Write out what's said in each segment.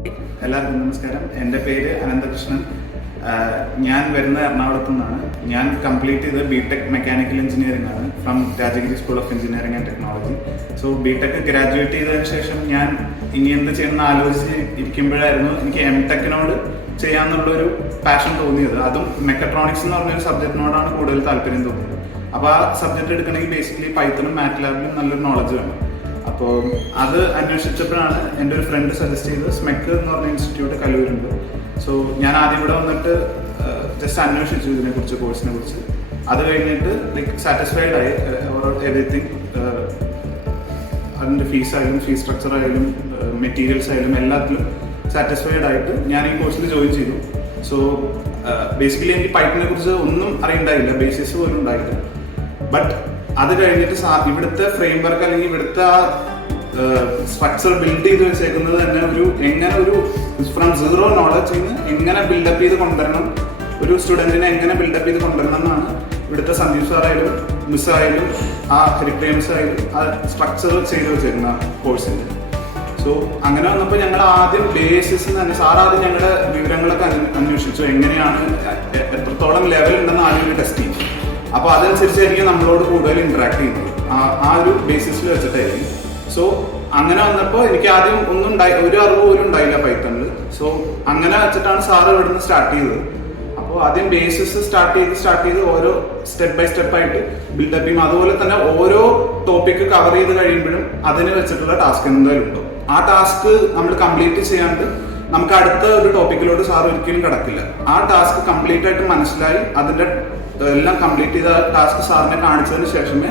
എല്ലാവർക്കും നമസ്കാരം. എൻ്റെ പേര് അനന്തകൃഷ്ണൻ. ഞാൻ വരുന്ന എറണാകുളത്തു നിന്നാണ്. ഞാൻ കംപ്ലീറ്റ് ചെയ്ത് ബിടെക് മെക്കാനിക്കൽ എഞ്ചിനീയറിംഗ് ആണ് from Rajagiri School of Engineering and Technology. So BTech graduate ചെയ്തതിന് ശേഷം ഞാൻ ഇനി എന്ത് ചെയ്യണമെന്ന് ആലോചിച്ച് ഇരിക്കുമ്പോഴായിരുന്നു എനിക്ക് എംടെക്കിനോട് ചെയ്യാമെന്നുള്ളൊരു പാഷൻ തോന്നിയത്. അതും മെക്കട്രോണിക്സ് എന്ന് പറഞ്ഞൊരു സബ്ജക്റ്റിനോടാണ് കൂടുതൽ താല്പര്യം തോന്നിയത്. അപ്പോൾ ആ സബ്ജക്റ്റ് എടുക്കണമെങ്കിൽ ബേസിക്കലി പൈത്തണും മാറ്റ്ലാബിലും നല്ലൊരു നോളജ് വേണം. അപ്പോൾ അത് അന്വേഷിച്ചപ്പോഴാണ് എൻ്റെ ഒരു ഫ്രണ്ട് സജസ്റ്റ് ചെയ്തത് SMEC എന്ന് പറഞ്ഞ ഇൻസ്റ്റിറ്റ്യൂട്ട് കലൂരുണ്ട്. സോ ഞാൻ ആദ്യം ഇവിടെ വന്നിട്ട് ജസ്റ്റ് അന്വേഷിച്ചു ഇതിനെക്കുറിച്ച്, കോഴ്സിനെ കുറിച്ച്. അത് കഴിഞ്ഞിട്ട് സാറ്റിസ്ഫൈഡ് ആയി എവറിത്തിങ്. അതിൻ്റെ ഫീസായാലും ഫീസ് സ്ട്രക്ചർ ആയാലും മെറ്റീരിയൽസ് ആയാലും എല്ലാത്തിലും സാറ്റിസ്ഫൈഡ് ആയിട്ട് ഞാൻ ഈ കോഴ്സിൽ ജോയിൻ ചെയ്തു. സോ ബേസിക്കലി എനിക്ക് പൈപ്പിനെ കുറിച്ച് ഒന്നും അറിയണ്ടായില്ല, ബേസിസ് പോലും ഉണ്ടായില്ല. ബട്ട് അത് കഴിഞ്ഞിട്ട് ഇവിടുത്തെ ഫ്രെയിം വർക്ക് അല്ലെങ്കിൽ ഇവിടുത്തെ ആ സ്ട്രക്ചർ ബിൽഡ് ചെയ്ത് വെച്ചേക്കുന്നത് തന്നെ എങ്ങനെ ഒരു ഫ്രം സീറോ നോളജ് എങ്ങനെ ബിൽഡപ്പ് ചെയ്ത് കൊണ്ടുവരണം, ഒരു സ്റ്റുഡൻറ്റിനെ എങ്ങനെ ബിൽഡപ്പ് ചെയ്ത് കൊണ്ടുവരണം എന്നാണ് ഇവിടുത്തെ സന്ദീപ് സാറായാലും മിസ്സായാലും ആ ഹരിപ്രേംസ് ആയാലും ആ സ്ട്രക്ചർ ചെയ്ത് വെച്ചേക്കുന്ന കോഴ്സിൻ്റെ. സോ അങ്ങനെ വന്നപ്പോൾ ഞങ്ങൾ ആദ്യം ബേസിസ് തന്നെ സാർ ആദ്യം ഞങ്ങളുടെ വിവരങ്ങളൊക്കെ അന്വേഷിച്ചു, എങ്ങനെയാണ് എത്രത്തോളം ലെവൽ ഉണ്ടെന്ന് ആദ്യം ടെസ്റ്റ് ചെയ്തു. അപ്പോൾ അതനുസരിച്ചായിരിക്കും നമ്മളോട് കൂടുതൽ ഇന്ററാക്ട് ചെയ്യുന്നത്, ആ ഒരു ബേസിസിൽ വെച്ചിട്ടായിരിക്കും. സോ അങ്ങനെ വന്നപ്പോൾ എനിക്ക് ആദ്യം ഒരു അറിവ് പോലും ഉണ്ടായില്ല പൈത്തണിൽ. സോ അങ്ങനെ വെച്ചിട്ടാണ് സാറ് ഇവിടുന്ന് സ്റ്റാർട്ട് ചെയ്തത്. അപ്പോൾ ആദ്യം ബേസിസ് സ്റ്റാർട്ട് ചെയ്ത് ഓരോ സ്റ്റെപ്പ് ബൈ സ്റ്റെപ്പ് ആയിട്ട് ബിൽഡപ്പ് ചെയ്യും. അതുപോലെ തന്നെ ഓരോ ടോപ്പിക്ക് കവർ ചെയ്ത് കഴിയുമ്പോഴും അതിന് വെച്ചിട്ടുള്ള ടാസ്ക് എന്തായാലും ഉണ്ടോ. ആ ടാസ്ക് നമ്മൾ കംപ്ലീറ്റ് ചെയ്യാണ്ട് നമുക്ക് അടുത്ത ഒരു ടോപ്പിക്കിലോട്ട് സാർ ഒരിക്കലും കിടക്കില്ല. ആ ടാസ്ക് കംപ്ലീറ്റ് ആയിട്ട് മനസ്സിലായി അതിൻ്റെ എല്ലാം കംപ്ലീറ്റ് ചെയ്ത ടാസ്ക് സാറിനെ കാണിച്ചതിന് ശേഷമേ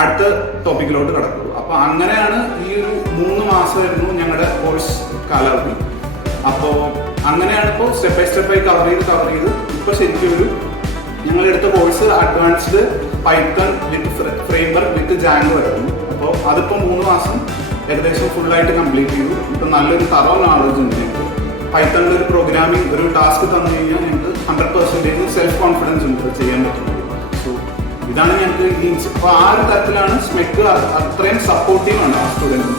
അടുത്ത ടോപ്പിക്കിലോട്ട് കിടക്കുള്ളൂ. അപ്പോൾ അങ്ങനെയാണ് ഈ ഒരു 3 മാസമായിരുന്നു ഞങ്ങളുടെ കോഴ്സ് കാലാവധി. അപ്പോൾ അങ്ങനെയാണ് ഇപ്പോൾ സ്റ്റെപ്പ് ബൈ സ്റ്റെപ്പായി കവർ ചെയ്ത് ഇപ്പോൾ ശരിക്കും ഞങ്ങളെടുത്ത course advanced python with framework with Django ആയിരുന്നു. അപ്പോൾ അതിപ്പോൾ 3 മാസം ഏകദേശം ഫുള്ളായിട്ട് കംപ്ലീറ്റ് ചെയ്തു. ഇപ്പം നല്ലൊരു തറോ നോളജ് ഉണ്ട് ഞങ്ങൾക്ക്. പൈത്തണിൽ ഒരു പ്രോഗ്രാമിംഗ് ഒരു ടാസ്ക് തന്നു കഴിഞ്ഞാൽ ഞങ്ങൾക്ക് 100% സെൽഫ് കോൺഫിഡൻസ് ഉണ്ട് ചെയ്യാൻ പറ്റുന്നത്. സോ ഇതാണ് ഞങ്ങൾക്ക് അപ്പോൾ ആ ഒരു തരത്തിലാണ് SMEC അത്രയും സപ്പോർട്ടീവാണ് ആ സ്റ്റുഡൻസിന്.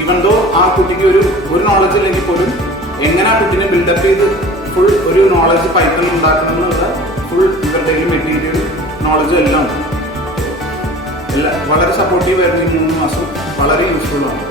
ഈവൻ ദോ ആ കുട്ടിക്ക് ഒരു നോളജ് ഇല്ലെങ്കിൽ പോലും എങ്ങനെ ആ കുട്ടീനെ ബിൽഡപ്പ് ചെയ്ത് ഫുൾ ഒരു നോളജ് പൈത്തൺ ഉണ്ടാക്കണമെന്നുള്ള ഫുൾ ഇവരുടെ മെറ്റീരിയൽ നോളജും എല്ലാം ഉണ്ട്. വളരെ സപ്പോർട്ടീവ് ആയിരുന്നു ഈ 3 മാസം, വളരെ യൂസ്ഫുൾ ആണ്.